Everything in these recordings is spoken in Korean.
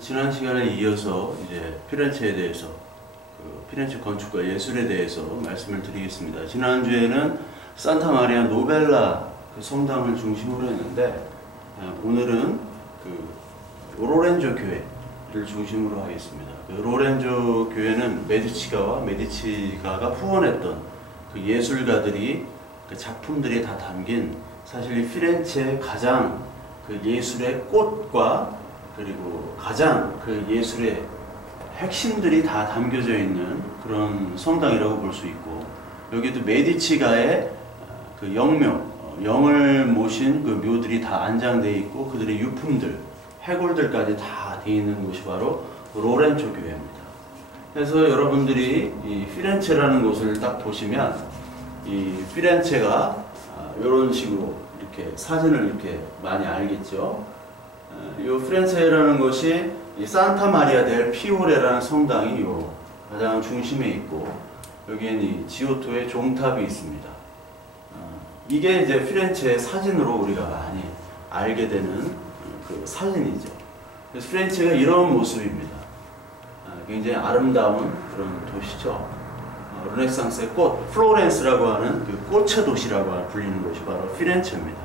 지난 시간에 이어서 이제 피렌체에 대해서, 피렌체 건축과 예술에 대해서 말씀을 드리겠습니다. 지난주에는 산타 마리아 노벨라 성당을 중심으로 했는데, 오늘은 로렌조 교회를 중심으로 하겠습니다. 로렌조 교회는 메디치가가 후원했던 예술가들이 작품들이 다 담긴, 사실 이 피렌체의 가장 예술의 꽃과 그리고 가장 예술의 핵심들이 다 담겨져 있는 그런 성당이라고 볼 수 있고, 여기도 메디치가의 영을 모신 묘들이 다 안장되어 있고, 그들의 유품들, 해골들까지 다 되어 있는 곳이 바로 로렌조 교회입니다. 그래서 여러분들이 이 피렌체라는 곳을 딱 보시면, 이 피렌체가 이런 식으로 이렇게 사진을 이렇게 많이 알겠죠. 이 피렌체라는 것이 이 산타 마리아 델 피오레라는 성당이 요 가장 중심에 있고, 여기에는 이 지오토의 종탑이 있습니다. 이게 이제 피렌체의 사진으로 우리가 많이 알게 되는 사진이죠. 그래서 피렌체가 이런 모습입니다. 굉장히 아름다운 그런 도시죠. 르네상스의 꽃, 플로렌스라고 하는 꽃의 도시라고 불리는 곳이 바로 피렌체입니다.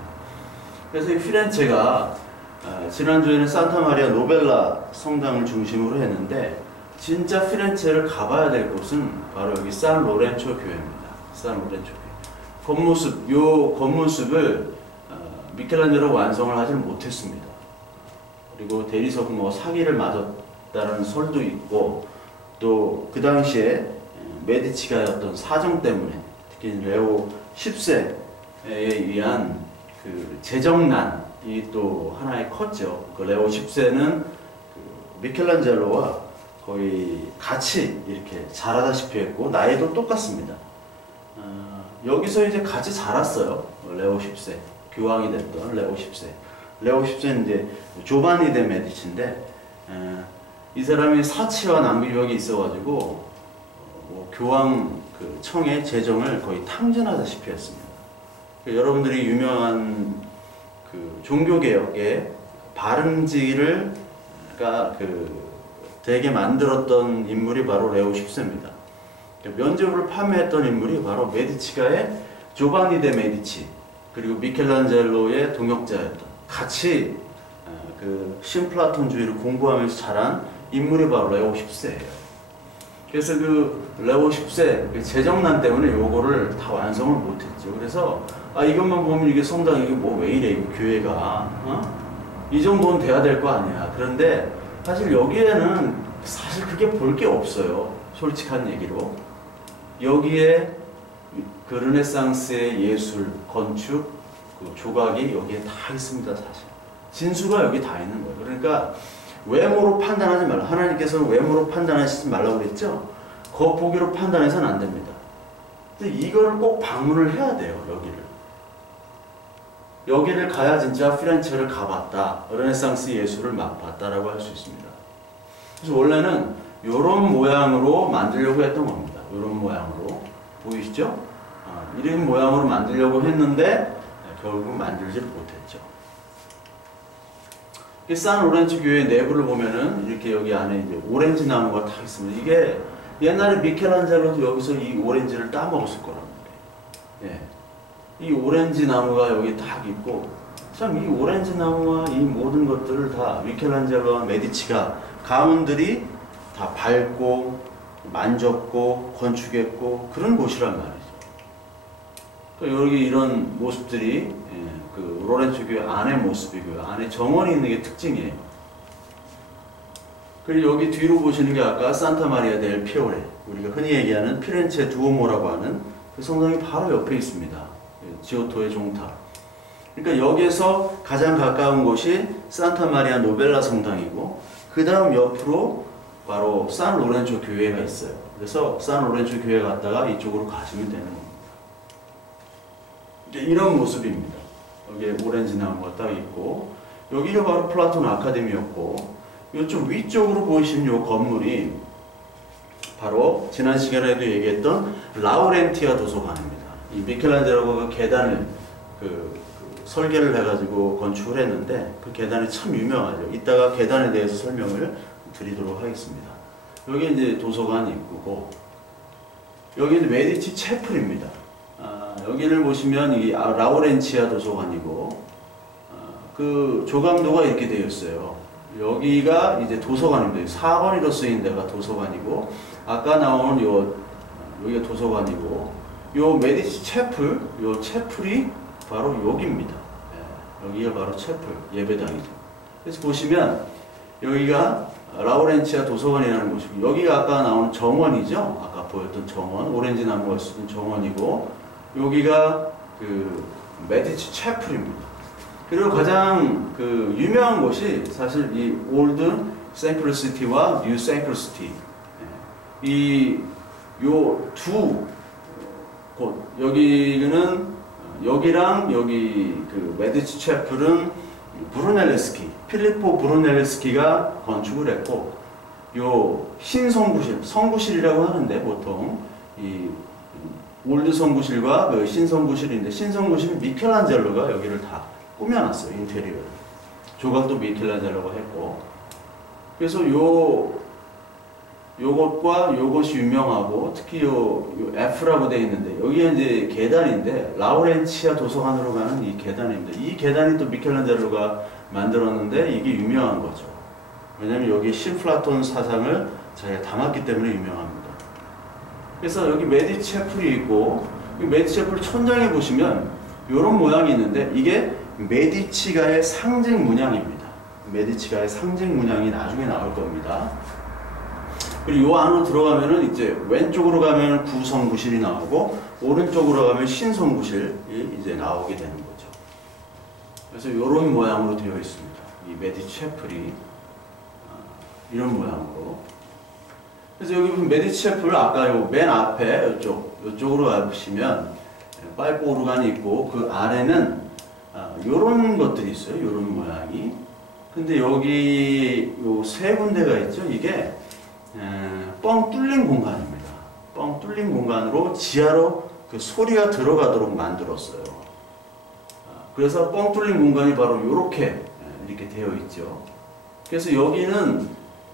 그래서 이 피렌체가 지난주에는 산타 마리아 노벨라 성당을 중심으로 했는데, 진짜 피렌체를 가봐야 될 곳은 바로 여기 산 로렌초 교회입니다. 산 로렌초 교회. 요 겉모습을 미켈란젤로 완성을 하지 못했습니다. 그리고 대리석 사기를 맞았다는 설도 있고, 또 그 당시에 메디치가의 어떤 사정 때문에, 특히 레오 10세에 의한 재정난이 또 하나의 컸죠. 레오 10세는 미켈란젤로와 거의 같이 이렇게 자라다시피 했고, 나이도 똑같습니다. 여기서 이제 같이 자랐어요. 레오 10세. 교황이 됐던 레오 10세. 레오 10세는 이제 조바니 데 메디치인데, 이 사람이 사치와 낭비력이 있어가지고, 교황 청의 재정을 거의 탕진하다시피 했습니다. 여러분들이 유명한 종교개혁의 바름지를 되게 만들었던 인물이 바로 레오 10세입니다. 면제부를 판매했던 인물이 바로 메디치가의 조바니 데 메디치, 그리고 미켈란젤로의 동역자였던, 같이 신플라톤주의를 공부하면서 자란 인물이 바로 레오 10세예요. 그래서 레오 10세 재정난 때문에 요거를 다 완성을 못했죠. 그래서 이것만 보면 이게 성당, 이게 왜 이래, 이거 교회가 이 정도는 돼야 될 거 아니야. 그런데 사실 여기에는 사실 그게 볼 게 없어요. 솔직한 얘기로. 여기에 르네상스의 예술, 건축, 조각이 여기에 다 있습니다. 사실 진수가 여기 다 있는 거예요. 그러니까 외모로 판단하지 말라. 하나님께서는 외모로 판단하시지 말라고 그랬죠. 겉보기로 판단해서는 안 됩니다. 근데 이거를 꼭 방문을 해야 돼요. 여기를 가야 진짜 피렌체를 가봤다, 르네상스 예술을 맛봤다라고 할 수 있습니다. 그래서 원래는 이런 모양으로 만들려고 했던 겁니다. 이런 모양으로 보이시죠? 이런 모양으로 만들려고 했는데 결국 만들지 못했죠. 산 로렌조 교회 내부를 보면은 이렇게 여기 안에 이제 오렌지 나무가 다 있습니다. 이게 옛날에 미켈란젤로도 여기서 이 오렌지를 따먹었을 거란 말이에요. 예. 이 오렌지 나무가 여기 딱 있고, 참 이 오렌지 나무와 이 모든 것들을 다 미켈란젤로와 메디치가 가문들이 다 밟고 만졌고 건축했고 그런 곳이란 말이죠. 여기 이런 모습들이 로렌조 교회 안의 모습이고요. 안에 정원이 있는 게 특징이에요. 그리고 여기 뒤로 보시는 게 아까 산타 마리아 델 피오레, 우리가 흔히 얘기하는 피렌체 두오모라고 하는 그 성당이 바로 옆에 있습니다. 지오토의 종탑. 그러니까 여기에서 가장 가까운 곳이 산타 마리아 노벨라 성당이고, 그 다음 옆으로 바로 산 로렌조 교회가 있어요. 그래서 산 로렌조 교회 갔다가 이쪽으로 가시면 되는 겁니다. 이런 모습입니다. 여기에 오렌지 나무가 딱 있고, 여기가 바로 플라톤 아카데미였고, 이쪽 위쪽으로 보이시는 이 건물이 바로 지난 시간에도 얘기했던 라우렌티아 도서관입니다. 이 미켈란젤로가 계단을 설계를 해가지고 건축을 했는데 그 계단이 참 유명하죠. 이따가 계단에 대해서 설명을 드리도록 하겠습니다. 여기 이제 도서관이 있고, 여기는 메디치 채플입니다. 여기를 보시면 이 라우렌치아 도서관이고, 그 조감도가 이렇게 되어 있어요. 여기가 이제 도서관입니다. 4번이로 쓰인 데가 도서관이고, 아까 나온 여기가 도서관이고, 요 메디치 채플, 요 채플이 바로 여기입니다. 여기가 바로 채플, 예배당이죠. 그래서 보시면 여기가 라우렌치아 도서관이라는 곳이고, 여기가 아까 나오는 정원이죠. 아까 보였던 정원, 오렌지 나무가 있었던 정원이고, 여기가 그 메디치 채플입니다. 그리고 가장 그 유명한 곳이 사실 이 올드 생크루시티와 뉴 생크루시티, 이 요 두 곳, 여기랑 여기 그 메디치 채플은 브루넬레스키, 필리포 브루넬레스키가 건축을 했고, 요 신성구실, 성구실이라고 하는데 보통 이 올드 성구실과 그 신성구실인데, 신성구실은 미켈란젤로가 여기를 다 꾸며놨어요. 인테리어를. 조각도 미켈란젤로가 했고, 그래서 요것과 요것이 유명하고, 특히 요 F라고 되어 있는데, 여기가 이제 계단인데, 라우렌치아 도서관으로 가는 이 계단입니다. 이 계단이 또 미켈란젤로가 만들었는데, 이게 유명한 거죠. 왜냐면 여기에 신플라톤 사상을 자기가 담았기 때문에 유명합니다. 그래서 여기 메디치 채플이 있고, 이 메디치 채플 천장에 보시면 이런 모양이 있는데, 이게 메디치가의 상징 문양입니다. 메디치가의 상징 문양이 나중에 나올 겁니다. 그리고 이 안으로 들어가면은 이제 왼쪽으로 가면 구성구실이 나오고, 오른쪽으로 가면 신성구실이 이제 나오게 되는 거죠. 그래서 이런 모양으로 되어 있습니다. 이 메디치 채플이 이런 모양으로. 그래서 여기 보면 메디치 채플, 아까 요 맨 앞에 이쪽으로 가보시면 파이프 오르간이 있고, 그 아래는 요런 것들이 있어요. 요런 모양이. 근데 여기 요 세 군데가 있죠. 이게 뻥 뚫린 공간입니다. 뻥 뚫린 공간으로 지하로 그 소리가 들어가도록 만들었어요. 그래서 뻥 뚫린 공간이 바로 이렇게 되어 있죠. 그래서 여기는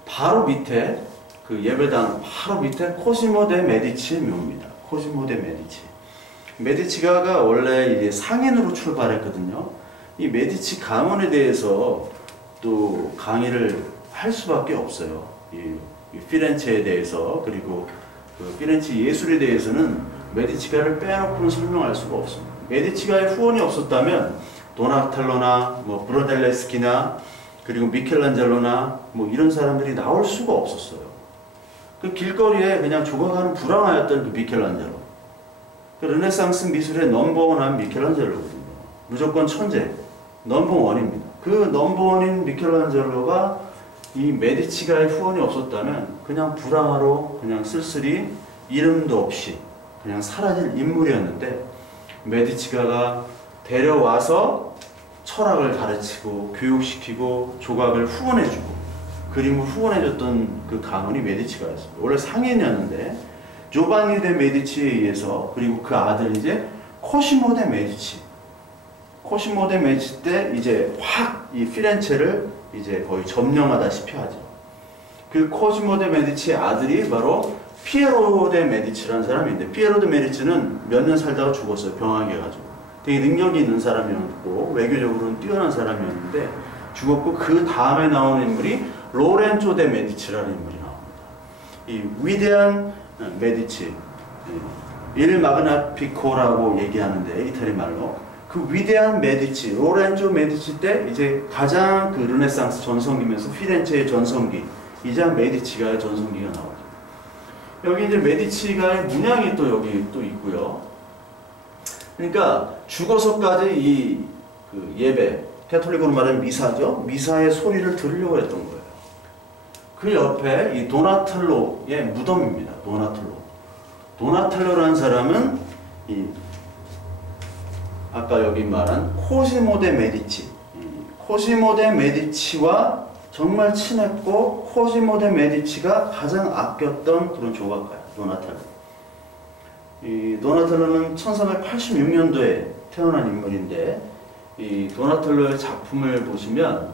바로 밑에 그 예배당 바로 밑에 코시모 데 메디치의 묘입니다. 코시모 데 메디치. 메디치가가 원래 이제 상인으로 출발했거든요. 이 메디치 가문에 대해서 또 강의를 할 수밖에 없어요. 이 피렌체에 대해서, 그리고 그 피렌체 예술에 대해서는 메디치가를 빼놓고는 설명할 수가 없습니다. 메디치가의 후원이 없었다면 도나텔로나 뭐 브로델레스키나 그리고 미켈란젤로나 뭐 이런 사람들이 나올 수가 없었어요. 그 길거리에 그냥 조각하는 불황하였던 그 미켈란젤로, 그 르네상스 미술의 넘버원한 미켈란젤로거든요. 무조건 천재, 넘버원입니다. 그 넘버원인 미켈란젤로가 이 메디치가의 후원이 없었다면 그냥 불황으로 그냥 쓸쓸히 이름도 없이 그냥 사라질 인물이었는데, 메디치가가 데려와서 철학을 가르치고 교육시키고 조각을 후원해주고 그림을 후원해줬던 그 가문이 메디치가였습니다. 원래 상인이었는데 조바니 데 메디치에 의해서, 그리고 그 아들 이제 코시모 데 메디치, 코시모 데 메디치 때 이제 확 이 피렌체를 이제 거의 점령하다시피 하죠. 그 코시모 데 메디치의 아들이 바로 피에로 데 메디치라는 사람인데, 피에로 데 메디치는 몇 년 살다가 죽었어요. 병하게 해가지고. 되게 능력이 있는 사람이었고 외교적으로는 뛰어난 사람이었는데 죽었고, 그 다음에 나온 인물이 로렌조 데 메디치라는 인물이 나옵니다. 이 위대한 메디치, 일 마그나피코라고 얘기하는데 이탈리 말로, 그 위대한 메디치, 로렌조 메디치 때 이제 가장 그 르네상스 전성기면서 피렌체의 전성기이자 메디치가의 전성기가 나오죠. 여기 이제 메디치가의 문양이 또 여기 또 있고요. 그러니까 죽어서까지 그 예배, 캐톨릭으로 말하면 미사죠. 미사의 소리를 들으려고 했던 거예요. 그 옆에 이 도나텔로의 무덤입니다. 도나텔로라는 사람은 이 아까 여기 말한 코시모 데 메디치, 코시모 데 메디치와 정말 친했고, 코시모 데 메디치가 가장 아꼈던 그런 조각가예요. 도나텔로. 이 도나텔로는 1386년도에 태어난 인물인데, 이 도나텔로의 작품을 보시면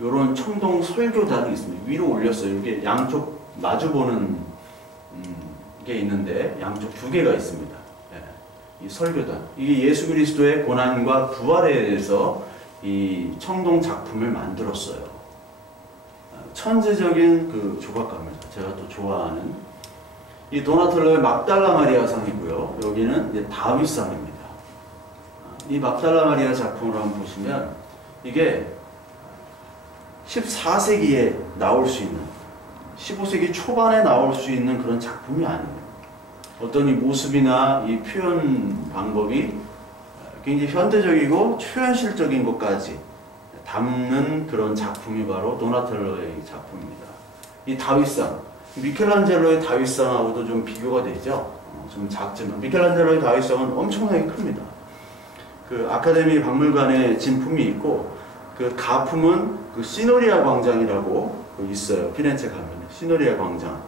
이런 청동 설교단이 있습니다. 위로 올렸어요. 이게 양쪽 마주보는 게 있는데 양쪽 두 개가 있습니다. 이 설교단. 이게 예수 그리스도의 고난과 부활에 대해서 이 청동 작품을 만들었어요. 천재적인 그 조각가입니다. 제가 또 좋아하는 이 도나텔로의 막달라 마리아 상이고요. 여기는 이제 다윗상입니다. 이 막달라 마리아 작품을 한번 보시면 이게 14세기에 나올 수 있는 15세기 초반에 나올 수 있는 그런 작품이 아니에요. 어떤 이 모습이나 이 표현 방법이 굉장히 현대적이고 초현실적인 것까지 담는 그런 작품이 바로 도나텔로의 작품입니다. 이 다윗상, 미켈란젤로의 다윗상하고도 좀 비교가 되죠. 좀 작지만 미켈란젤로의 다윗상은 엄청나게 큽니다. 그 아카데미 박물관에 진품이 있고 그 가품은 그 시노리아 광장이라고 있어요. 피렌체 가면 시노리아 광장.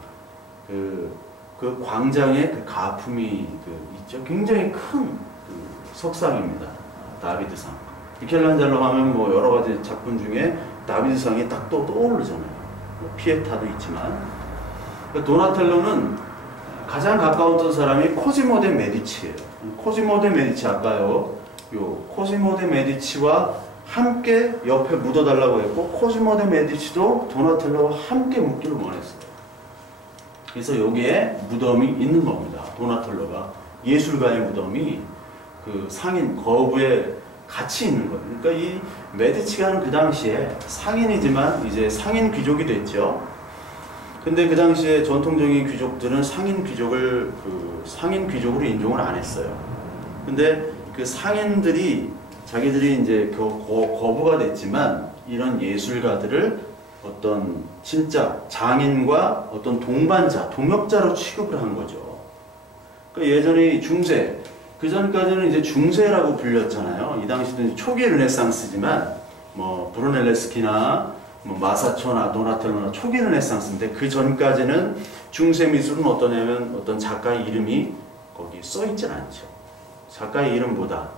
그 광장에 그 가품이 있죠. 굉장히 큰 석상입니다. 다비드상. 미켈란젤로 하면 뭐 여러 가지 작품 중에 다비드상이 딱 떠오르잖아요. 뭐 피에타도 있지만. 도나텔로는 가장 가까웠던 사람이 코시모 데 메디치예요. 코시모 데 메디치 아까요. 요 코시모 데 메디치와 함께 옆에 묻어달라고 했고 코시모 데 메디치도 도나텔로와 함께 묻기를 원했어요. 그래서 여기에 무덤이 있는 겁니다. 도나텔로가 예술가의 무덤이 그 상인 거부에 같이 있는 거예요. 그러니까 이 메디치가는 그 당시에 상인이지만 이제 상인 귀족이 됐죠. 근데 그 당시에 전통적인 귀족들은 상인 귀족을 상인 귀족으로 인정을 안 했어요. 근데 그 상인들이 자기들이 이제 거부가 됐지만 이런 예술가들을 어떤 진짜 장인과 어떤 동반자, 동역자로 취급을 한 거죠. 그러니까 예전에 중세, 그 전까지는 이제 중세라고 불렸잖아요. 이 당시도 초기 르네상스지만 뭐 브루넬레스키나 뭐 마사초나 도나텔로나 초기 르네상스인데 그 전까지는 중세 미술은 어떠냐면 어떤 작가의 이름이 거기 써 있진 않죠. 작가의 이름보다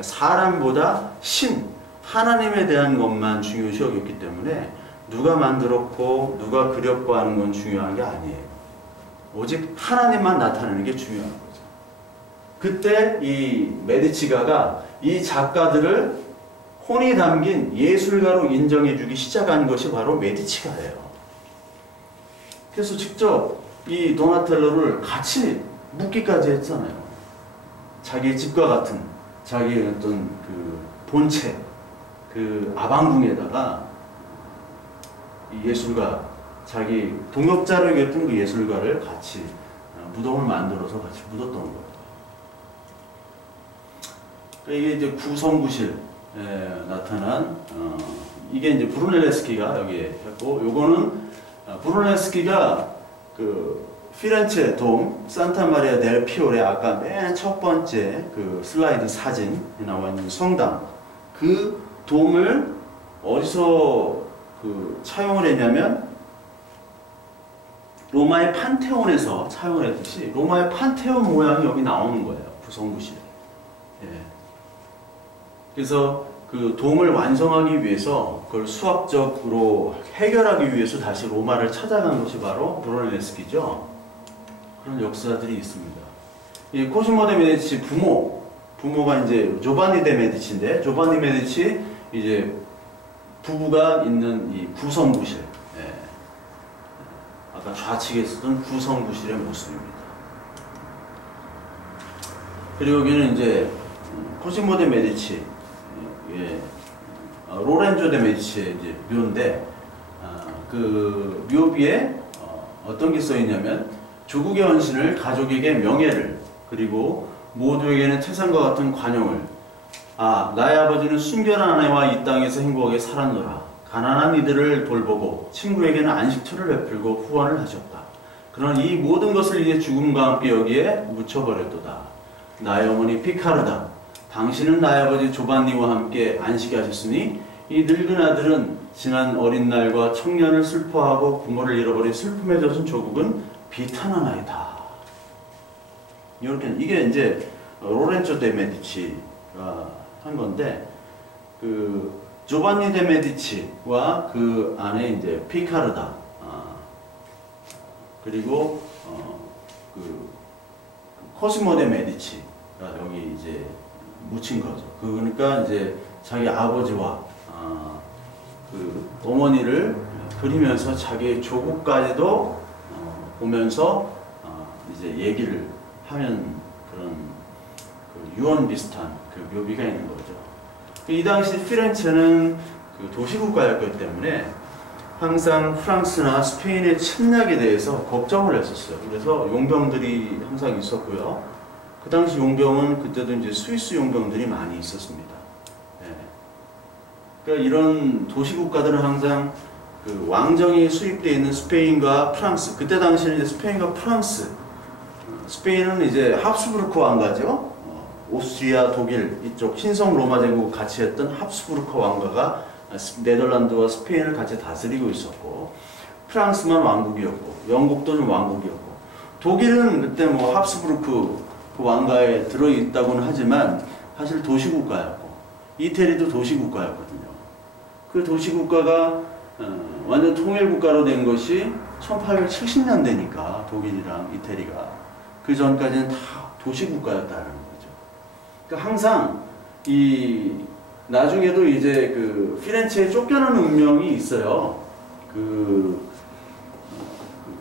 사람보다 신, 하나님에 대한 것만 중요시 여겼기 때문에 누가 만들었고 누가 그렸고 하는 건 중요한 게 아니에요. 오직 하나님만 나타내는 게 중요한 거죠. 그때 이 메디치가가 이 작가들을 혼이 담긴 예술가로 인정해주기 시작한 것이 바로 메디치가예요. 그래서 직접 이 도나텔로를 같이 묻기까지 했잖아요. 자기 집과 같은 자기의 어떤 그 본체, 그 아방궁에다가 이 예술가, 자기 동역자로 여겼던 그 예술가를 같이 무덤을 만들어서 같이 묻었던 거예요. 이게 이제 구성구실에 나타난 이게 이제 브루넬레스키가 여기에 했고, 요거는 브루넬레스키가 그 피렌체 돔 산타 마리아 델 피오레 아까 맨 첫 번째 그 슬라이드 사진에 나와 있는 성당, 그 돔을 어디서 그 차용을 했냐면 로마의 판테온에서 차용을 했듯이 로마의 판테온 모양이 여기 나오는 거예요. 구성구실에. 예. 그래서 그 돔을 완성하기 위해서 그걸 수학적으로 해결하기 위해서 다시 로마를 찾아간 것이 바로 브루넬레스키죠. 그런 역사들이 있습니다. 이 코시모 데 메디치 부모가 이제 조바니 데 메디치인데, 조바니 메디치 이제 부부가 있는 이 구성구실, 예. 아까 좌측에 있었던 구성구실의 모습입니다. 그리고 여기는 이제 코시모 데 메디치, 예. 로렌조 데 메디치의 이제 묘인데, 그 묘비에 어떤 게 써있냐면 조국의 헌신을, 가족에게 명예를, 그리고 모두에게는 태산과 같은 관용을. 나의 아버지는 순결한 아내와 이 땅에서 행복하게 살았노라. 가난한 이들을 돌보고 친구에게는 안식처를 베풀고 후원을 하셨다. 그러나 이 모든 것을 이제 죽음과 함께 여기에 묻혀버렸도다. 나의 어머니 피카르다. 당신은 나의 아버지 조반니와 함께 안식하셨으니 이 늙은 아들은 지난 어린 날과 청년을 슬퍼하고 부모를 잃어버린 슬픔에 젖은 조국은 비탄하나이다. 이렇게 이게 이제 로렌조 데 메디치가 한 건데, 그 조반니 데 메디치와 그 안에 이제 피카르다, 그리고 그 코스모 데 메디치가 여기 이제 묻힌 거죠. 그러니까 이제 자기 아버지와 그 어머니를 그리면서 자기 조국까지도 보면서 이제 얘기를 하면 그런 그 유언 비슷한 그 묘비가 있는 거죠. 이 당시 피렌체는 그 도시국가였기 때문에 항상 프랑스나 스페인의 침략에 대해서 걱정을 했었어요. 그래서 용병들이 항상 있었고요. 그 당시 용병은 그때도 이제 스위스 용병들이 많이 있었습니다. 네. 그러니까 이런 도시국가들은 항상 그 왕정이 수입되어 있는 스페인과 프랑스, 그때 당시에는 이제 스페인과 프랑스, 스페인은 이제 합스부르크 왕가죠. 오스트리아, 독일 이쪽 신성 로마 제국 같이 했던 합스부르크 왕가가 네덜란드와 스페인을 같이 다스리고 있었고, 프랑스만 왕국이었고, 영국도 좀 왕국이었고, 독일은 그때 뭐 합스부르크 그 왕가에 들어있다고는 하지만 사실 도시국가였고, 이태리도 도시국가였거든요. 그 도시국가가 완전 통일국가로 된 것이 1870년대니까 독일이랑 이태리가 그 전까지는 다 도시국가였다는 거죠. 그러니까 항상 이 나중에도 이제 그 피렌체에 쫓겨나는 운명이 있어요. 그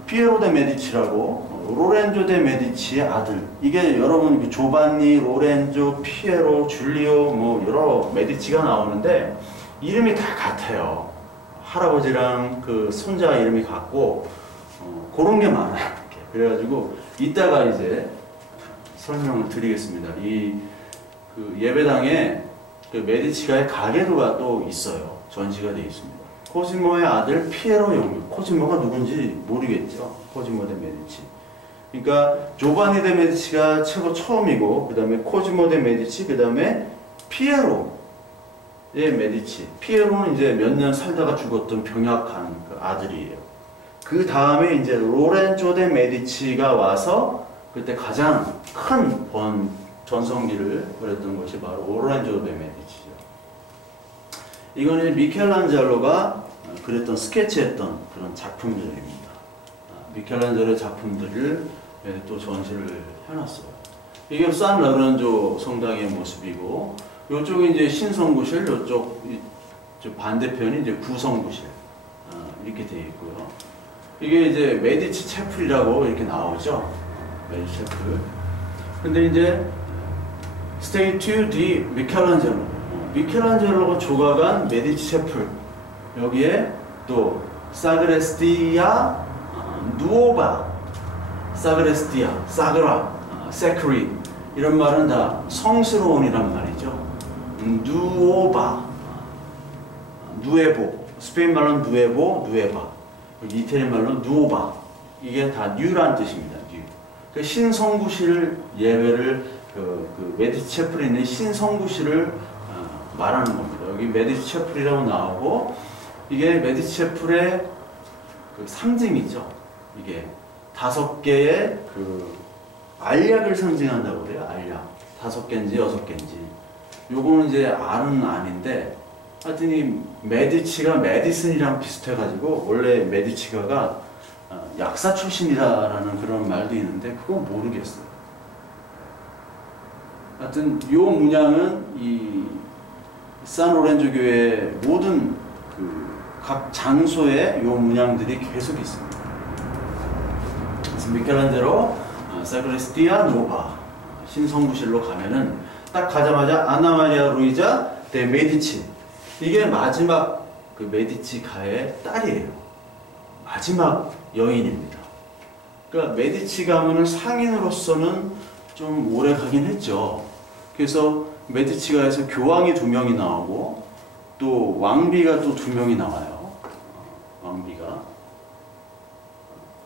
피에로 데 메디치라고 로렌조 데 메디치의 아들. 이게 여러분 조반니, 로렌조, 피에로, 줄리오 뭐 여러 메디치가 나오는데 이름이 다 같아요. 할아버지랑 그 손자 이름이 같고 그런 게 많아요. 그래가지고 이따가 이제 설명을 드리겠습니다. 이 그 예배당에 그 메디치가의 가게도가 또 있어요. 전시가 되어 있습니다. 코지모의 아들 피에로 영유. 코지모가 누군지 모르겠죠. 코지모 데 메디치. 그러니까 조바니 데 메디치가 최고 처음이고, 그 다음에 코지모 데 메디치, 그 다음에 피에로의 메디치. 피에로는 이제 몇 년 살다가 죽었던 병약한 그 아들이에요. 그 다음에 이제 로렌조 데 메디치가 와서 그때 가장 큰 전성기를 벌였던 것이 바로 로렌조 데 메디치죠. 이건 이제 미켈란젤로가 그랬던 스케치했던 그런 작품들입니다. 미켈란젤로의 작품들을 또 전시를 해놨어요. 이게 산 로렌조 성당의 모습이고, 이쪽이 이제 신성구실, 이쪽 반대편이 이제 구성구실 이렇게 되어 있고요. 이게 이제 메디치 채플이라고 이렇게 나오죠. 메디치 채플. 근데 이제 스테이튜 디 미켈란젤로, 미켈란젤로가 조각한 메디치 채플, 여기에 또 사그레스티아 누오바, 사그레스티아, 사그라, 세크리, 이런 말은 다 성스러운이란 말이죠. 누오바, 누에보, 스페인 말로는 누에보, 누에바, 이태리 말로는 누오바, 이게 다 뉴란 뜻입니다. 뉴. 그 신성구실 예배를 그 메디치 채플에 있는 신성구실을 말하는 겁니다. 여기 메디치 채플이라고 나오고, 이게 메디치 채플의 그 상징이죠. 이게 5개의 그 알약을 상징한다고 그래요. 알약. 5개인지 6개인지. 요거는 이제 알은 아닌데, 하여튼 이 메디치가 메디슨이랑 비슷해가지고, 원래 메디치가가 약사 출신이라는 그런 말도 있는데, 그건 모르겠어요. 하여튼 요 문양은 이 산로렌조 교회의 모든 그 각 장소에 요 문양들이 계속 있습니다. 그래서 미켈란젤로 사그레스티아 노바 신성구실로 가면은 딱 가자마자 아나 마리아 루이자 데 메디치, 이게 마지막 그 메디치 가의 딸이에요. 마지막 여인입니다. 그러니까 메디치 가문은 상인으로서는 좀 오래 가긴 했죠. 그래서 메디치가에서 교황이 2명이 나오고, 또 왕비가 또 2명이 나와요. 왕비가.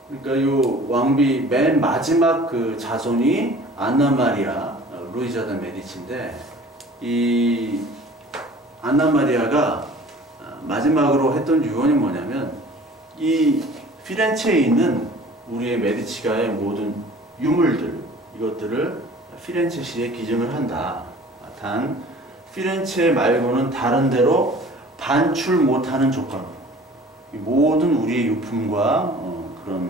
그러니까 요 왕비 맨 마지막 그 자손이 안나 마리아 루이자 데 메디치인데, 이 안나 마리아가 마지막으로 했던 유언이 뭐냐면, 이 피렌체에 있는 우리의 메디치가의 모든 유물들, 이것들을 피렌체시에 기증을 한다. 단 피렌체 말고는 다른 데로 반출 못하는 조건. 모든 우리의 유품과 그런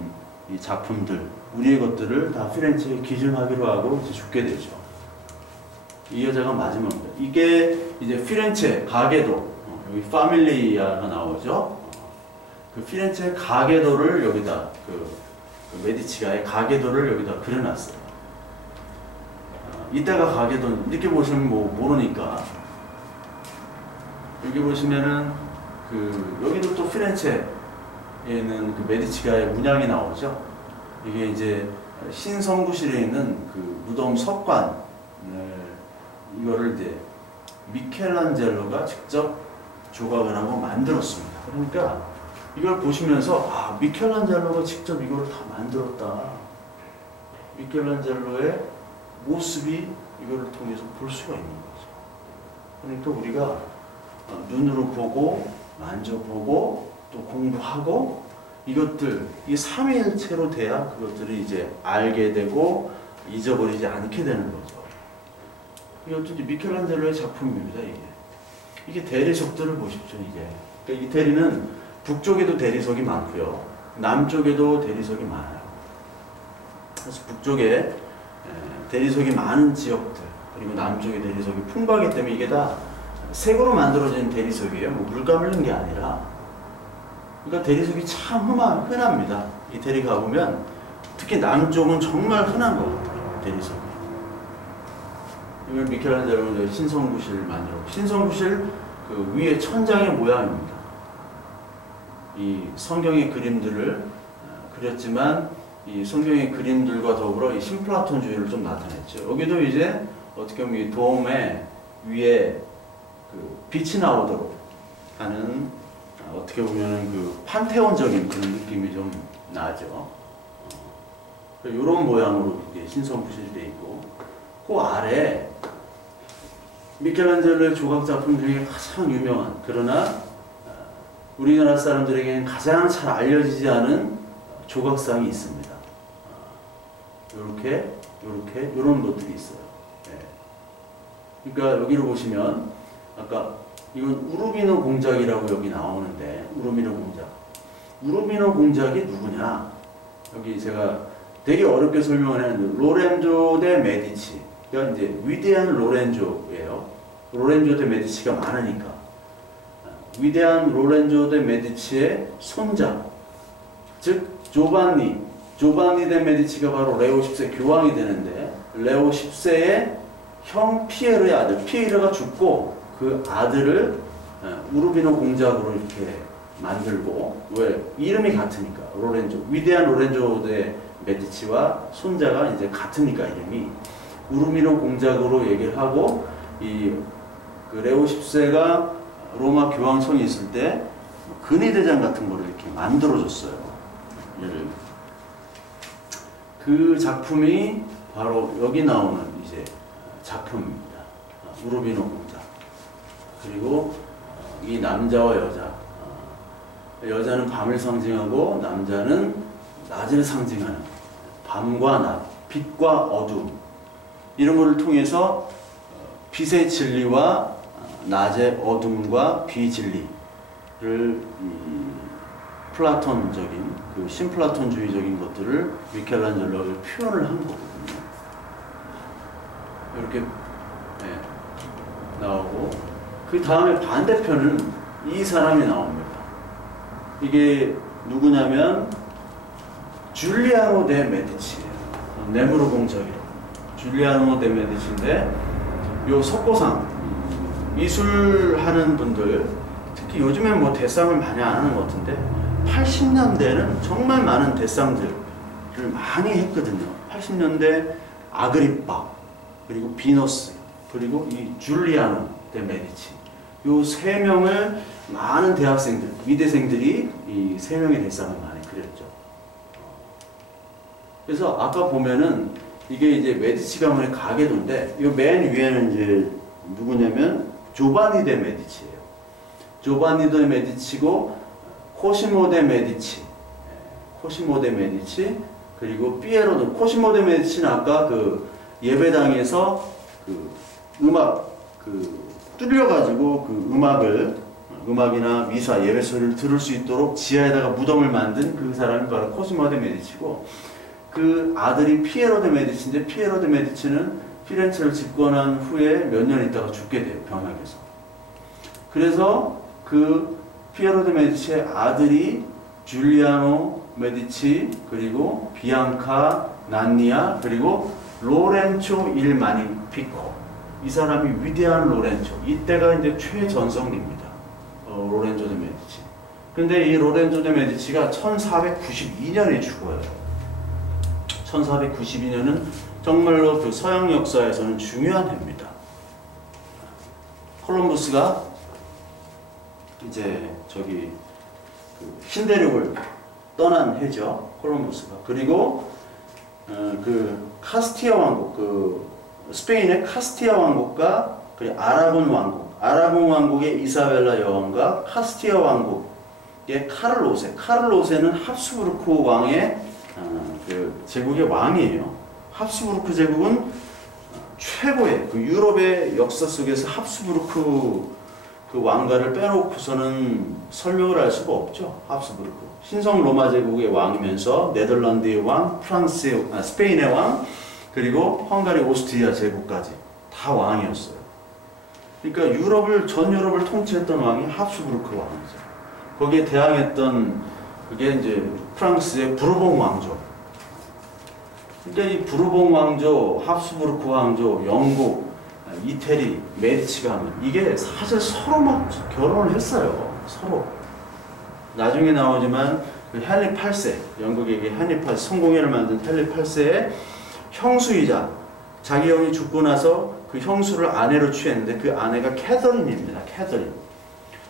이 작품들, 우리의 것들을 다 피렌체에 기증하기로 하고 이제 죽게 되죠. 이 여자가 마지막입니다. 이게 이제 피렌체 가게도, 여기 파밀리아가 나오죠. 그 피렌체 가게도를 여기다, 그 메디치가의 가게도를 여기다 그려놨어요. 이때가 가게도, 이렇게 보시면 뭐 모르니까. 여기 보시면은 여기도 또 피렌체에는 그 메디치가의 문양이 나오죠. 이게 이제 신성구실에 있는 그 무덤 석관을, 이거를 이제 미켈란젤로가 직접 조각을 하고 만들었습니다. 그러니까 이걸 보시면서 미켈란젤로가 직접 이걸 다 만들었다. 미켈란젤로의 모습이 이거를 통해서 볼 수가 있는 거죠. 그러니까 우리가 눈으로 보고 만져보고 또 공부하고 이것들, 이 삼위일체로 돼야 그것들을 이제 알게 되고 잊어버리지 않게 되는 거죠. 이것도 이제 미켈란젤로의 작품입니다. 이게 대리석들을 보십시오. 그러니까 이 대리는 북쪽에도 대리석이 많고요, 남쪽에도 대리석이 많아요. 그래서 북쪽에 대리석이 많은 지역들, 그리고 남쪽에 대리석이 풍부하기 때문에 이게 다 색으로 만들어진 대리석이에요. 뭐 물감을 넣은 게 아니라. 그러니까 대리석이 참 흔합니다. 이태리 가보면 특히 남쪽은 정말 흔한 것 같아요. 대리석이. 이걸 미켈란젤로는 신성구실 만들었고, 신성구실 그 위에 천장의 모양입니다. 이 성경의 그림들을 그렸지만 이 성경의 그림들과 더불어 이 신플라톤주의를 좀 나타냈죠. 여기도 이제 어떻게 보면 이 돔의 위에 그 빛이 나오도록 하는, 어떻게 보면은 그 판테온적인 그런 느낌이 좀 나죠. 이런 모양으로 이제 신성구실이 되어 있고, 그 아래 미켈란젤로의 조각 작품 중에 가장 유명한, 그러나 우리나라 사람들에게는 가장 잘 알려지지 않은 조각상이 있습니다. 이런 것들이 있어요. 그러니까 여기를 보시면 아까 이건 우르비노 공작이라고 여기 나오는데, 우르비노 공작. 우르비노 공작이 누구냐? 여기 제가 되게 어렵게 설명을 했는데, 로렌조 데 메디치. 그러니까 이제 위대한 로렌조예요. 로렌조 데 메디치가 많으니까. 위대한 로렌조 데 메디치의 손자, 즉 조반니 데 메디치가 바로 레오 10세 교황이 되는데, 레오 10세의 형 피에르의 아들, 피에르가 죽고 그 아들을 우르비노 공작으로 이렇게 만들고, 왜? 이름이 같으니까. 로렌조, 위대한 로렌조 데 메디치와 손자가 이제 같으니까 이름이 우르비노 공작으로 얘기를 하고, 그 레오 10세가 로마 교황청이 있을 때 근위대장 같은 거를 이렇게 만들어줬어요. 그 작품이 바로 여기 나오는 이제 작품입니다. 우르비노 공작. 그리고 이 남자와 여자. 여자는 밤을 상징하고 남자는 낮을 상징하는, 밤과 낮, 빛과 어둠, 이런 것을 통해서 빛의 진리와 낮의 어둠과 비진리를 플라톤적인, 그 신플라톤주의적인 것들을 미켈란젤로가 표현을 한 거거든요. 이렇게 나오고, 그 다음에 반대편은 이 사람이 나옵니다. 이게 누구냐면 줄리아노 데 메디치예요. 네무로 공작이라고. 줄리아노 데 메디치인데, 요 석고상, 미술하는 분들, 특히 요즘엔 뭐 대상을 많이 안 하는 것 같은데, 80년대는 정말 많은 대상들을 많이 했거든요. 80년대 아그리파, 그리고 비너스, 그리고 이 줄리아노 데 메디치. 요 세 명을 많은 대학생들, 미대생들이 이 세 명의 대상을 많이 그렸죠. 그래서 아까 보면은 이게 이제 메디치 가문의 가게도인데, 이 맨 위에는 이제 누구냐면 조바니 데 메디치예요. 조바니 데 메디치고, 코시모 데 메디치, 그리고 피에로. 코시모 데 메디치는 아까 그 예배당에서 그 음악, 그 뚫려가지고 그 음악이나 미사, 예배 소리를 들을 수 있도록 지하에다가 무덤을 만든 그 사람이 바로 코스모 데 메디치고, 그 아들이 피에로 데 메디치인데, 피에로 데 메디치는 피렌체를 집권한 후에 몇 년 있다가 죽게 돼요, 병약에서. 그래서 그 피에로 데 메디치의 아들이 줄리아노 메디치, 그리고 비앙카 난니아, 그리고 로렌초 일 마니피코, 이 사람이 위대한 로렌초, 이때가 이제 최전성기입니다. 로렌조 데 메디치. 근데 이 로렌조 데 메디치가 1492년에 죽어요. 1492년은 정말로 그 서양 역사에서는 중요한 해입니다. 콜럼부스가 이제 저기 그 신대륙을 떠난 해죠. 콜럼부스가. 그리고 그 카스티아 왕국, 그 스페인의 카스티아 왕국과 그리고 아라곤 왕국의 이사벨라 여왕과 카스티아 왕국의 카를로세는 합스부르크 왕의 그 제국의 왕이에요. 합스부르크 제국은 최고의 그 유럽의 역사 속에서 합스부르크 그 왕가를 빼놓고서는 설명을 할 수가 없죠. 합스부르크 신성 로마 제국의 왕이면서 네덜란드의 왕, 스페인의 왕, 그리고 헝가리 오스트리아 제국까지 다 왕이었어요. 그러니까 전 유럽을 통치했던 왕이 합스부르크 왕이죠. 거기에 대항했던 그게 이제 프랑스의 부르봉 왕조. 그러니까 이 부르봉 왕조, 합스부르크 왕조, 영국, 이태리, 메디치가 하면 이게 사실 서로 막 결혼을 했어요. 서로. 나중에 나오지만 헨리 8세, 영국의 헨리 8세, 성공회를 만든 헨리 8세의 형수이자 자기 형이 죽고 나서 그 형수를 아내로 취했는데 그 아내가 캐더린입니다. 캐더린.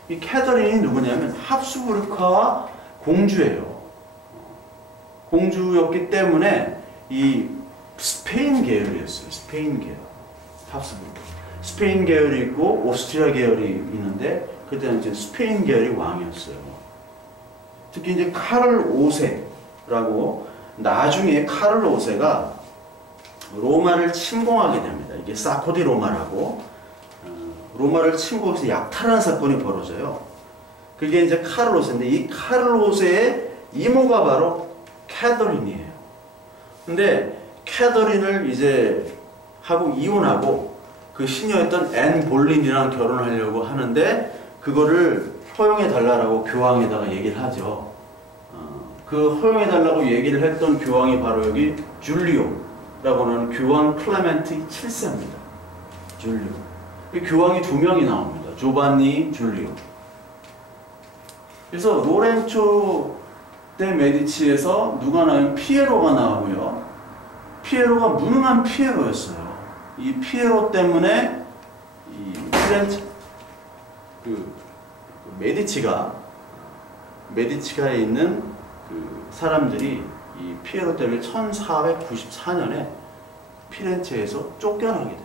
이 캐더린이 누구냐면 합스부르크와 공주예요. 공주였기 때문에 이 스페인 계열이었어요. 스페인 계열. 합스부르크. 스페인 계열이 있고 오스트리아 계열이 있는데 그때는 이제 스페인 계열이 왕이었어요. 특히 이제 카를 5세라고 나중에 카를 5세가 로마를 침공하게 됩니다. 이게 사코디 로마라고 로마를 침공해서 약탈하는 사건이 벌어져요. 그게 이제 카를로세인데 이 카를로세의 이모가 바로 캐더린이에요. 근데 캐더린을 이제 하고 이혼하고 그 시녀였던 앤 볼린이랑 결혼하려고 하는데 그거를 허용해 달라고 교황에다가 얘기를 하죠. 그 허용해 달라고 얘기를 했던 교황이 바로 여기 줄리오라고 하는 교황 클레멘트 7세입니다. 줄리오. 교황이 두 명이 나옵니다. 조반니, 줄리오. 그래서 로렌초 데 메디치에서 누가 나오면 피에로가 나오고요. 피에로가 무능한 피에로였어요. 이 피에로 때문에 이 피렌체 메디치가에 있는 그 사람들이 이 피에로 때문에 1494년에 피렌체에서 쫓겨나게 됩니다.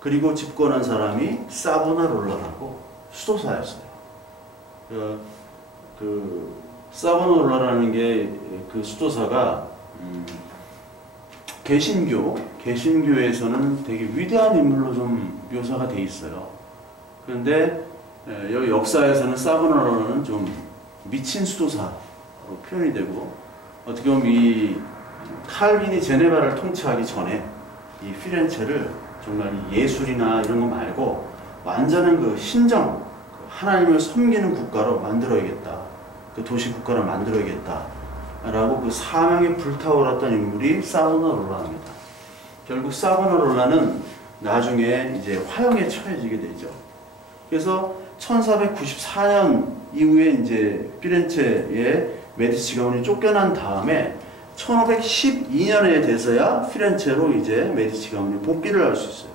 그리고 집권한 사람이 사보나롤라라고 수도사였어요. 그 사보나롤라라는 게 그 수도사가 개신교에서는 되게 위대한 인물로 좀 묘사가 돼 있어요. 그런데 여기 역사에서는 사보나롤라는 좀 미친 수도사로 표현이 되고, 어떻게 보면 이 칼빈이 제네바를 통치하기 전에 이 피렌체를 정말 예술이나 이런 거 말고 완전한 그 신정, 하나님을 섬기는 국가로 만들어야겠다. 그 도시 국가를 만들어야겠다. 라고 그 사명에 불타올랐던 인물이 사보나롤라입니다. 결국 사보나롤라는 나중에 이제 화형에 처해지게 되죠. 그래서 1494년 이후에 이제 피렌체의 메디치 가문이 쫓겨난 다음에 1512년에 돼서야 피렌체로 이제 메디치 가문이 복귀를 할 수 있어요.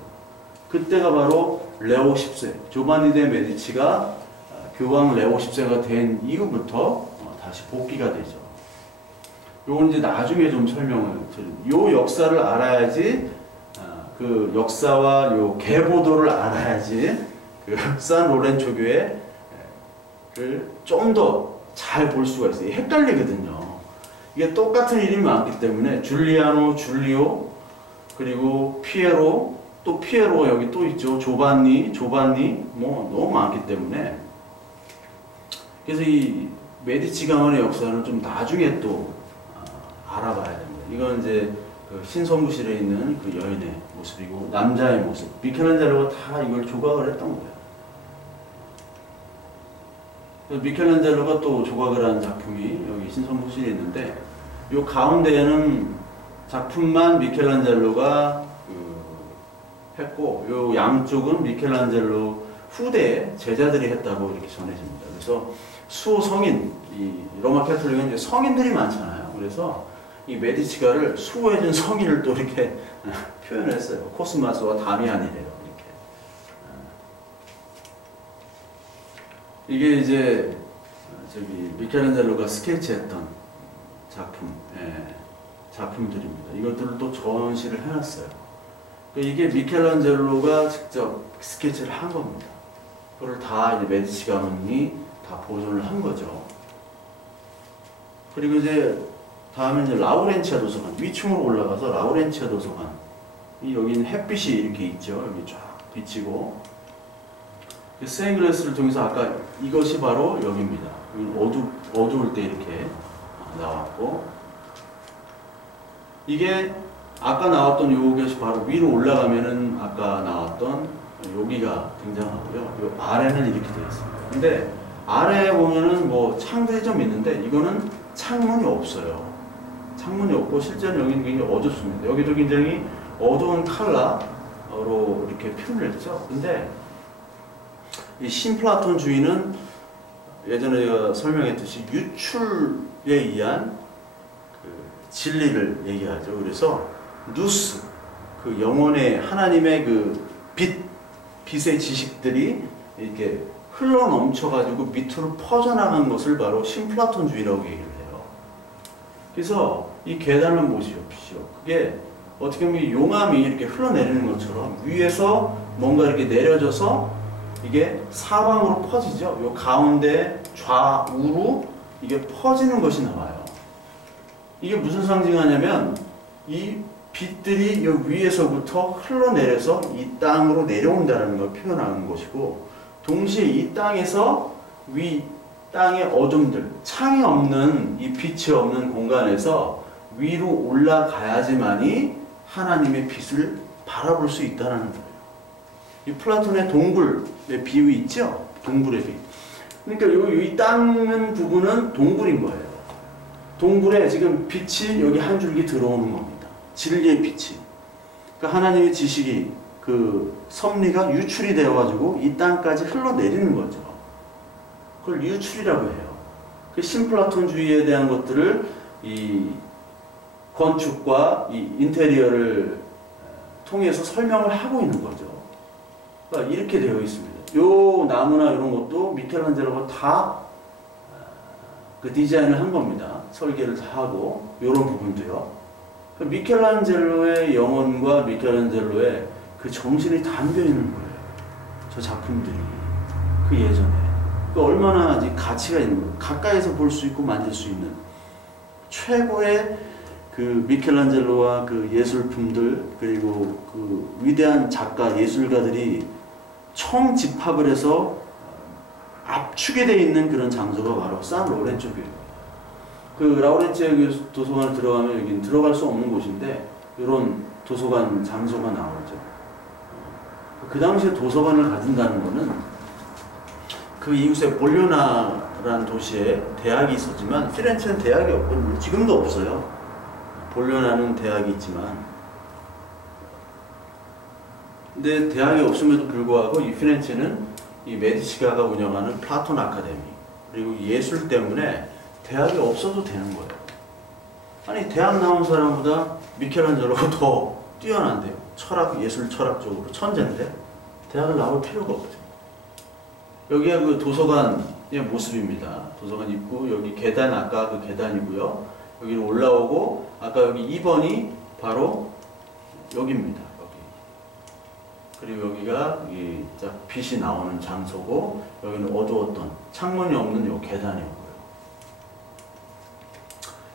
그때가 바로 레오 10세, 조바니 데 메디치가 교황 레오 10세가 된 이후부터 다시 복귀가 되죠. 요건 이제 나중에 좀 설명을 드립니다. 요 역사를 알아야지, 그 역사와 요 계보도를 알아야지 그 산 로렌초 교회를 좀 더 잘 볼 수가 있어요. 헷갈리거든요. 이게 똑같은 이름이 많기 때문에 줄리아노, 줄리오, 그리고 피에로, 또 피에로가 여기 또 있죠. 조반니 뭐 너무 많기 때문에 그래서 이 메디치 가문의 역사는 좀 나중에 또 알아봐야 됩니다. 이건 이제 그 신성부실에 있는 그 여인의 모습이고 남자의 모습. 미켈란젤로가 다 이걸 조각을 했던 거예요. 그래서 미켈란젤로가 또 조각을 한 작품이 여기 신성부실에 있는데 이 가운데에는 작품만 미켈란젤로가 했고 요 양쪽은 미켈란젤로 후대 제자들이 했다고 이렇게 전해집니다. 그래서 수호 성인, 이 로마 캐톨릭은 이제 성인들이 많잖아요. 그래서 이 메디치가를 수호해준 성인을 또 이렇게 표현했어요. 코스마스와 다미안이래요. 이렇게. 이게 이제 저기 미켈란젤로가 스케치했던 작품들입니다. 이것들을 또 전시를 해놨어요. 이게 미켈란젤로가 직접 스케치를 한 겁니다. 그걸 다 이제 메디치 가문이 다 보존을 한 거죠. 그리고 이제 다음에 이제 라우렌치아 도서관, 위층으로 올라가서 라우렌치아 도서관. 여기는 햇빛이 이렇게 있죠. 여기 쫙 비치고. 스테인글라스를 통해서 아까 이것이 바로 여기입니다. 어두울 때 이렇게 나왔고. 이게 아까 나왔던 요것이 바로 위로 올라가면은 아까 나왔던 여기가 등장하고요. 요 아래는 이렇게 되어 있습니다. 근데 아래에 보면은 뭐 창들이 좀 있는데 이거는 창문이 없어요. 창문이 없고 실제로 여기는 굉장히 어둡습니다. 여기도 굉장히 어두운 컬러로 이렇게 표현을 했죠. 근데 이 신플라톤주의는 예전에 제가 설명했듯이 유출에 의한 그 진리를 얘기하죠. 그래서 누스, 그 영혼의 하나님의 그 빛의 지식들이 이렇게 흘러 넘쳐가지고 밑으로 퍼져나간 것을 바로 신플라톤주의라고 얘기를 해요. 그래서 이 계단을 보십시오. 그게 어떻게 보면 용암이 이렇게 흘러내리는 것처럼 위에서 뭔가 이렇게 내려져서 이게 사방으로 퍼지죠. 요 가운데 좌우로 이게 퍼지는 것이 나와요. 이게 무슨 상징하냐면 이 빛들이 요 위에서부터 흘러내려서 이 땅으로 내려온다는 걸 표현하는 것이고, 동시에 이 땅에서 위 땅의 어둠들, 창이 없는 이 빛이 없는 공간에서 위로 올라가야지만이 하나님의 빛을 바라볼 수 있다는 거예요. 이 플라톤의 동굴의 비유 있죠? 동굴의 비유. 그러니까 이 땅은 부분은 동굴인 거예요. 동굴에 지금 빛이 여기 한 줄기 들어오는 겁니다. 진리의 빛이. 그러니까 하나님의 지식이 그 섭리가 유출이 되어가지고 이 땅까지 흘러내리는 거죠. 그걸 유출이라고 해요. 그 신플라톤주의에 대한 것들을 이 건축과 이 인테리어를 통해서 설명을 하고 있는 거죠. 그러니까 이렇게 되어 있습니다. 요 나무나 이런 것도 미켈란젤로가 다 그 디자인을 한 겁니다. 설계를 다 하고 요런 부분도요. 미켈란젤로의 영혼과 미켈란젤로의 그 정신이 담겨 있는 거예요. 저 작품들이 그 예전에 그 얼마나 가치가 있는 거예요. 가까이서 볼 수 있고 만질 수 있는 최고의 그 미켈란젤로와 그 예술품들, 그리고 그 위대한 작가 예술가들이 총 집합을 해서 압축이 되어 있는 그런 장소가 바로 산 로렌초교회입니다. 그 라우렌치아 도서관에 들어가면 여기는 들어갈 수 없는 곳인데 이런 도서관 장소가 나오죠. 그 당시에 도서관을 가진다는 것은 그 이웃에 볼리오나라는 도시에 대학이 있었지만 피렌체는 대학이 없거든요. 지금도 없어요. 볼리오나는 대학이 있지만, 근데 대학이 없음에도 불구하고 이 피렌체는 이 메디치가가 운영하는 플라톤 아카데미, 그리고 예술 때문에 대학이 없어도 되는 거예요. 아니 대학 나온 사람보다 미켈란젤로가 더 뛰어난데요. 예술 철학적으로 천재인데 대학을 나올 필요가 없죠. 여기가 그 도서관의 모습입니다. 도서관 입구, 여기 계단, 아까 그 계단이고요. 여기로 올라오고 아까 여기 2번이 바로 여기입니다. 그리고 여기가 빛이 나오는 장소고, 여기는 어두웠던 창문이 없는 요 계단이고요.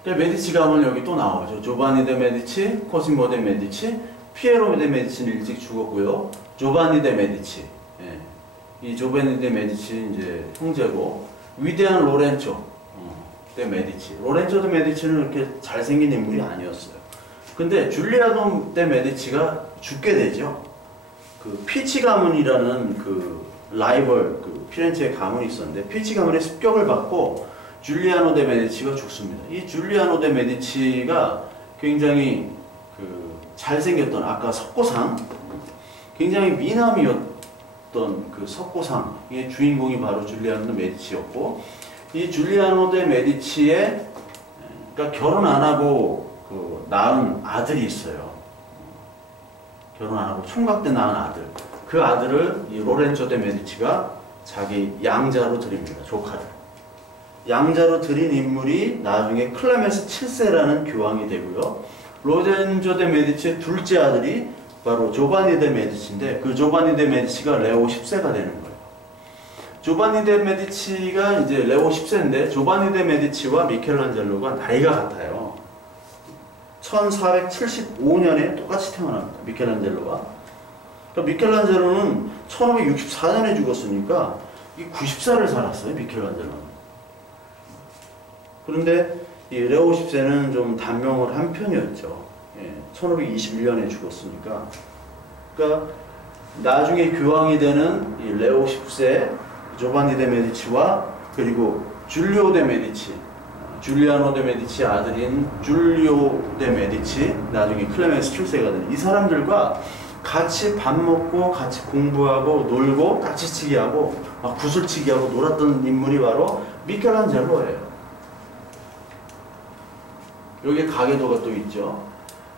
메디치 가문 여기 또 나오죠. 조바니 데 메디치, 코시모 데 메디치, 피에로 데 메디치는 일찍 죽었고요. 조바니 데 메디치, 이 조바니 데 메디치 이제 형제고, 위대한 로렌조 데 메디치. 로렌조 데 메디치는 그렇게 잘생긴 인물이 아니었어요. 근데 줄리아노 데 메디치가 죽게 되죠. 그 피치 가문이라는 그 라이벌, 그 피렌체의 가문이 있었는데, 피치 가문의 습격을 받고 줄리아노 데 메디치가 죽습니다. 이 줄리아노 데 메디치가 굉장히 그 잘생겼던, 아까 석고상, 굉장히 미남이었던 그 석고상의 주인공이 바로 줄리아노 데 메디치였고, 이 줄리아노 데 메디치의, 그러니까 결혼 안 하고 그 낳은 아들이 있어요. 결혼 안 하고 총각 때 낳은 아들. 그 아들을 이 로렌조 데 메디치가 자기 양자로 들입니다. 조카를. 양자로 들인 인물이 나중에 클레멘스 7세라는 교황이 되고요. 로렌조 데 메디치의 둘째 아들이 바로 조바니 데 메디치인데, 그 조바니 데 메디치가 레오 10세가 되는 거예요. 조바니 데 메디치가 이제 레오 10세인데, 조바니 데 메디치와 미켈란젤로가 나이가 같아요. 1475년에 똑같이 태어납니다. 미켈란젤로가. 그러니까 미켈란젤로는 1564년에 죽었으니까 90살을 살았어요. 미켈란젤로는. 그런데 이 레오 10세는 좀 단명을 한 편이었죠. 1521년에 죽었으니까. 그러니까 나중에 교황이 되는 이 레오 10세 조바니 데 메디치와, 그리고 줄리오 데 메디치, 줄리아노 데 메디치의 아들인 줄리오 데 메디치, 나중에 클레멘스 7세가 되는 이 사람들과 같이 밥 먹고 같이 공부하고 놀고 딱지치기 하고 막 구슬치기 하고 놀았던 인물이 바로 미켈란젤로예요. 여기 가계도가 또 있죠.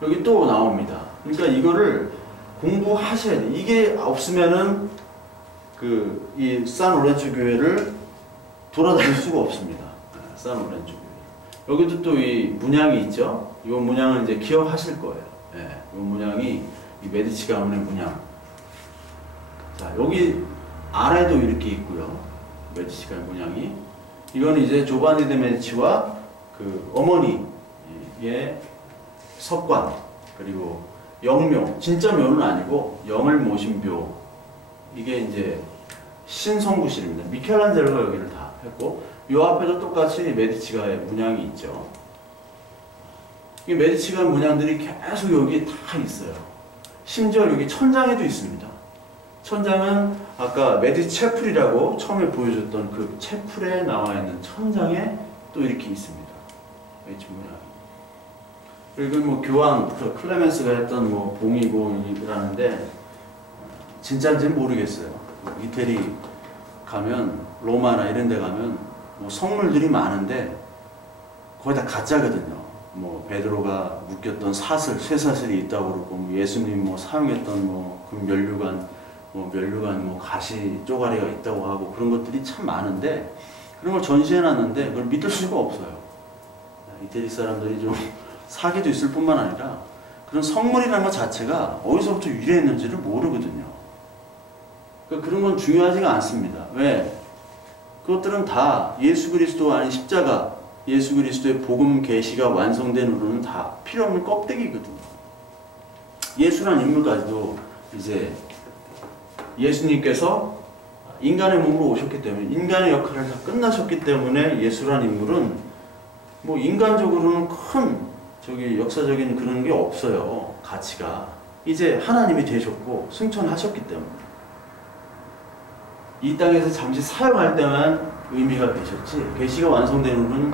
여기 또 나옵니다. 그러니까 이거를 공부하셔야 돼. 이게 없으면은 이 산로렌조 교회를 돌아다닐 수가 없습니다. 산로렌조 교회. 여기도 또 이 문양이 있죠. 이 문양을 이제 기억하실 거예요. 이 문양이 이 메디치 가문의 문양. 자, 여기 안에도 이렇게 있고요. 메디치 가문 문양이. 이거는 이제 조바니 데 메디치와 그 어머니의 석관, 그리고 영묘, 진짜 묘는 아니고 영을 모신 묘. 이게 이제 신성구실입니다. 미켈란젤로가 여기를 다 했고, 요 앞에도 똑같이 메디치가의 문양이 있죠. 이 메디치가 문양들이 계속 여기 다 있어요. 심지어 여기 천장에도 있습니다. 천장은 아까 메디치 채플이라고 처음에 보여줬던 그 채플에 나와 있는 천장에 또 이렇게 있습니다. 메디치 문양이. 그리고 뭐 교황, 클레멘스가 했던 뭐 봉이고라는데 진짜인지는 모르겠어요. 이태리 가면, 로마나 이런 데 가면 뭐 성물들이 많은데 거의 다 가짜거든요. 뭐 베드로가 묶였던 사슬, 쇠사슬이 있다고 그러고, 뭐 예수님 뭐 사용했던 뭐 면류관, 뭐 가시 쪼가리가 있다고 하고, 그런 것들이 참 많은데 그런 걸 전시해놨는데 그걸 믿을 수가 없어요. 이태리 사람들이 좀 사기도 있을 뿐만 아니라 그런 성물이라는 것 자체가 어디서부터 유래했는지를 모르거든요. 그러니까 그런 건 중요하지가 않습니다. 왜? 그것들은 다 예수 그리스도 아닌 십자가, 예수 그리스도의 복음 계시가 완성된 후로는 다 필요 없는 껍데기거든요. 예수라는 인물까지도 이제 예수님께서 인간의 몸으로 오셨기 때문에, 인간의 역할을 다 끝나셨기 때문에 예수라는 인물은 뭐 인간적으로는 큰 역사적인 그런 게 없어요. 가치가. 이제 하나님이 되셨고 승천하셨기 때문에 이 땅에서 잠시 사용할 때만 의미가 되셨지, 계시가 완성된 후로는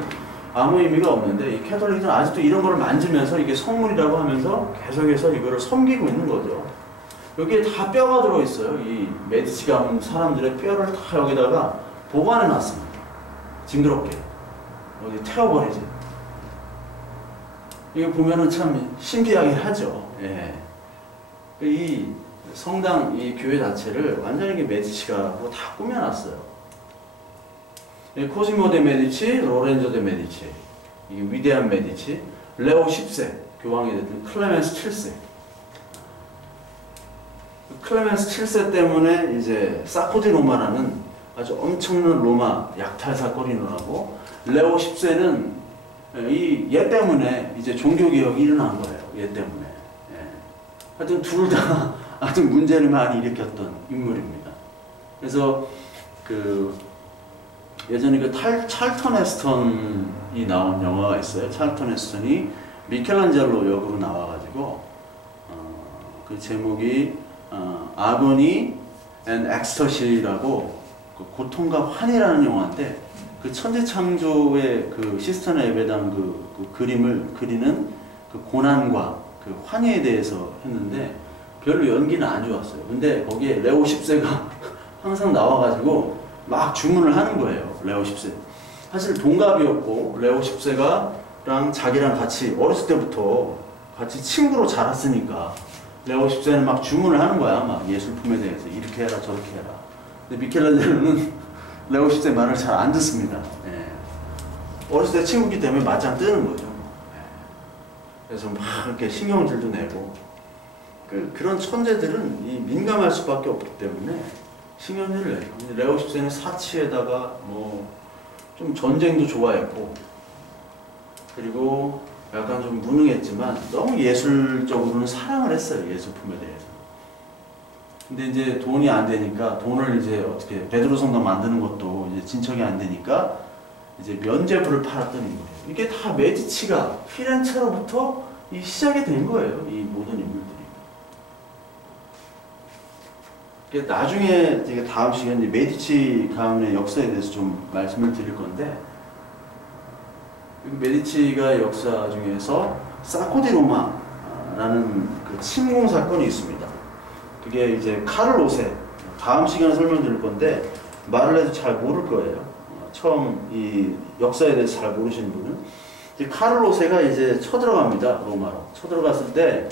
아무 의미가 없는데, 이 캐톨릭은 아직도 이런 거를 만지면서 이게 성물이라고 하면서 계속해서 이거를 섬기고 있는 거죠. 여기에 다 뼈가 들어있어요. 이 메디치 가문 사람들의 뼈를 다 여기다가 보관해 놨습니다. 징그럽게. 어디 태워버리지. 이거 보면은 참 신기하긴 하죠. 예. 이 성당, 이 교회 자체를 완전히 메디치가 뭐 다 꾸며놨어요. 코시모 데 메디치, 로렌조 데 메디치, 이게 위대한 메디치, 레오 10세, 교황이 됐던 클레멘스 7세. 클레멘스 7세 때문에 이제 사코디 로마라는 아주 엄청난 로마 약탈 사건이 일어나고, 레오 10세는 얘 때문에 이제 종교개혁이 일어난 거예요. 얘 때문에. 예. 하여튼 둘 다 아주 문제를 많이 일으켰던 인물입니다. 그래서 그 예전에 그 찰턴 헤스턴이 나온 영화가 있어요. 찰턴 헤스턴이 미켈란젤로 역으로 나와가지고 그 제목이 아고니 앤 엑스터시라고 그 고통과 환희라는 영화인데 그 천지창조의 그 시스터나 에베당 그 그림을 그리는 그 고난과 그 환희에 대해서 했는데 별로 연기는 안 좋았어요. 근데 거기에 레오 10세가 항상 나와가지고 막 주문을 하는 거예요. 레오 10세. 사실 동갑이었고 레오 10세가랑 자기랑 같이 어렸을 때부터 같이 친구로 자랐으니까 레오 10세는 막 주문을 하는 거야. 막 예술품에 대해서 이렇게 해라 저렇게 해라. 근데 미켈란젤로는 레오 10세 말을 잘 안 듣습니다. 예. 어렸을 때 친구기 때문에 맞짱 뜨는 거죠. 예. 그래서 막 이렇게 신경질도 내고 그런 천재들은 이 민감할 수밖에 없기 때문에 신경질을 내요. 근데 레오 10세는 사치에다가 뭐 좀 전쟁도 좋아했고 그리고 약간 좀 무능했지만 너무 예술적으로는 사랑을 했어요. 예술품에 대해서. 근데 이제 돈이 안 되니까 돈을 이제 어떻게 베드로 성당 만드는 것도 이제 진척이 안 되니까 이제 면죄부를 팔았던 인물이에요. 이게 다 메디치가 피렌체로부터 이 시작이 된 거예요. 이 모든 인물들이. 나중에 제가 다음 시간에 메디치 가문의 역사에 대해서 좀 말씀을 드릴 건데 메디치가 역사 중에서 사코 디 로마라는 그 침공 사건이 있습니다. 그게 이제 카를 5세 다음 시간에 설명드릴 건데 말을 해도 잘 모를 거예요. 처음 이 역사에 대해서 잘 모르시는 분은 이제 카를 5세가 이제 쳐들어갑니다. 로마로 쳐들어갔을 때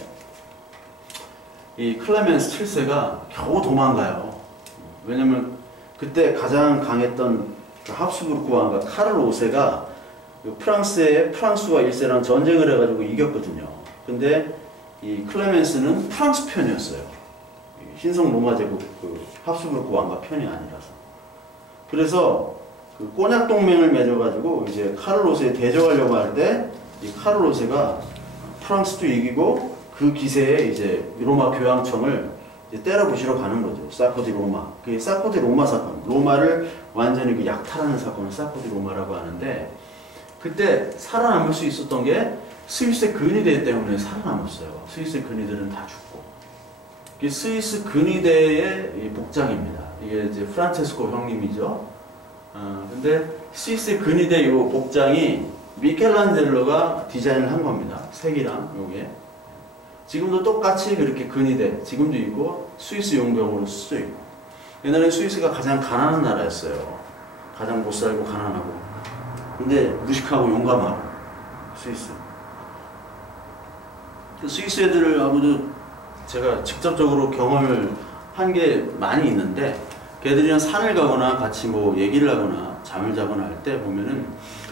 이 클레멘스 7세가 겨우 도망가요. 왜냐면 그때 가장 강했던 그 합스부르크 왕과 카를 5세가 프랑스와 1세랑 전쟁을 해가지고 이겼거든요. 근데 이 클레멘스는 프랑스 편이었어요. 신성 로마 제국 그 합스부르크 왕과 편이 아니라서. 그래서 그 꼬냑 동맹을 맺어가지고 이제 카를 5세에 대적하려고 할 때 이 카를 5세가 프랑스도 이기고 그 기세에 이제 로마 교황청을 이제 때려 부시러 가는 거죠. 사코 디 로마. 그게 사코 디 로마 사건. 로마를 완전히 그 약탈하는 사건을 사코 디 로마라고 하는데 그때 살아남을 수 있었던 게 스위스의 근위대 때문에 살아남았어요. 스위스의 근위들은 다 죽고. 이게 스위스 근위대의 복장입니다. 이게 이제 프란체스코 형님이죠. 근데 스위스 근위대 이 복장이 미켈란젤로가 디자인을 한 겁니다. 색이랑 요게. 지금도 똑같이 그렇게 근위대, 지금도 있고 스위스 용병으로 쓰여 있고. 옛날에 스위스가 가장 가난한 나라였어요. 가장 못 살고 가난하고. 근데 무식하고 용감하고 스위스. 그 스위스 애들하고도 제가 직접적으로 경험을 한 게 많이 있는데 걔들이랑 산을 가거나 같이 뭐 얘기를 하거나 잠을 자거나 할 때 보면은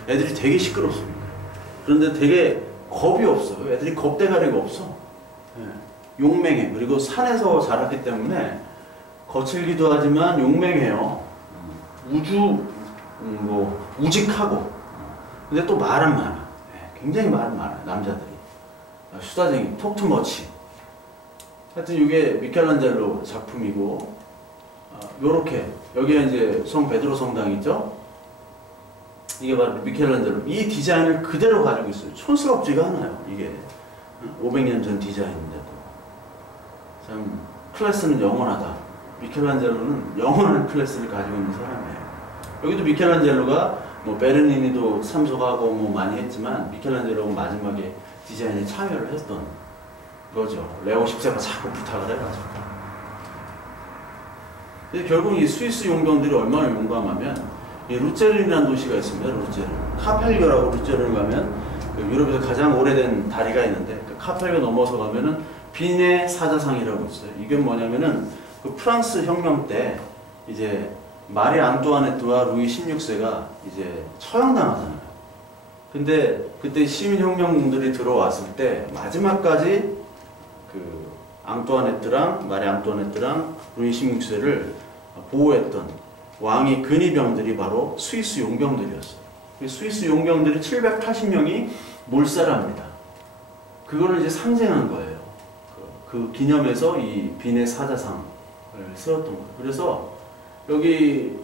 애들이 되게 시끄럽습니다. 그런데 되게 겁이 없어요. 애들이 겁대가리가 없어. 용맹해. 그리고 산에서 자랐기 때문에 거칠기도 하지만 용맹해요. 우직하고. 근데 또 말은 많아. 굉장히 말은 많아. 남자들이. 수다쟁이, 톡투머치. 하여튼 이게 미켈란젤로 작품이고, 요렇게. 여기에 이제 성 베드로 성당 있죠? 이게 바로 미켈란젤로. 이 디자인을 그대로 가지고 있어요. 촌스럽지가 않아요. 이게. 500년 전 디자인인데도. 참, 클래스는 영원하다. 미켈란젤로는 영원한 클래스를 가지고 있는 사람이에요. 여기도 미켈란젤로가 뭐 베르니니도 참석하고 뭐 많이 했지만 미켈란젤로가 마지막에 디자인에 참여를 했던 거죠. 레오 10세가 자꾸 부탁을 해가지고. 근데 결국 이 스위스 용병들이 얼마나 용감하면 이 루체른이라는 도시가 있습니다. 루체른. 카펠교라고 루체른을 가면 그 유럽에서 가장 오래된 다리가 있는데 그 카펠교 넘어서 가면은 비네 사자상이라고 있어요. 이게 뭐냐면은 그 프랑스 혁명 때 이제 마리 앙뚜아네트와 루이 16세가 이제 처형당하잖아요. 근데 그때 시민혁명군들이 들어왔을 때 마지막까지 그 앙뚜아네트랑 마리 앙뚜아네트랑 루이 16세를 보호했던 왕의 근위병들이 바로 스위스 용병들이었어요. 스위스 용병들이 780명이 몰살합니다. 그거를 이제 상징한 거예요. 그 기념해서 이 비네 사자상을 세웠던 거예요. 그래서 여기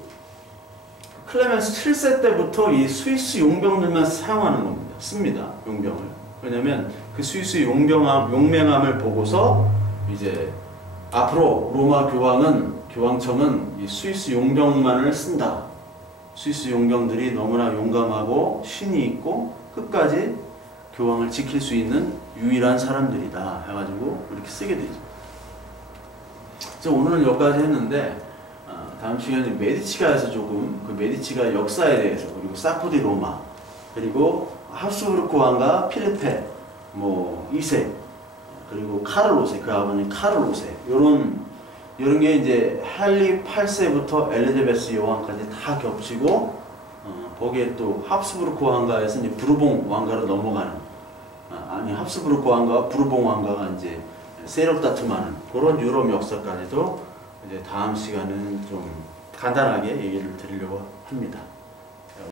클레멘스 7세 때부터 이 스위스 용병들만 사용하는 겁니다. 씁니다. 용병을. 왜냐면 그 스위스 용맹함을 보고서 이제 앞으로 로마 교황청은 이 스위스 용병만을 쓴다. 스위스 용병들이 너무나 용감하고 신이 있고 끝까지 교황을 지킬 수 있는 유일한 사람들이다 해가지고 이렇게 쓰게 되죠. 그래서 오늘은 여기까지 했는데 다음 시간에 메디치가에서 조금 그 메디치가 역사에 대해서 그리고 사포디 로마 그리고 합스부르크 왕과 필리페 2세 그리고 카를 5세 그 아버님 카를 5세 이런 게 이제 헨리 8세부터 엘리자베스 여왕까지 다 겹치고 거기에 또 합스부르크 왕가에서 이제 부르봉 왕가로 넘어가는 합스부르크 왕가와 부르봉 왕가가 이제 세력 다툼하는 그런 유럽 역사까지도 이제 다음 시간은 좀 간단하게 얘기를 드리려고 합니다.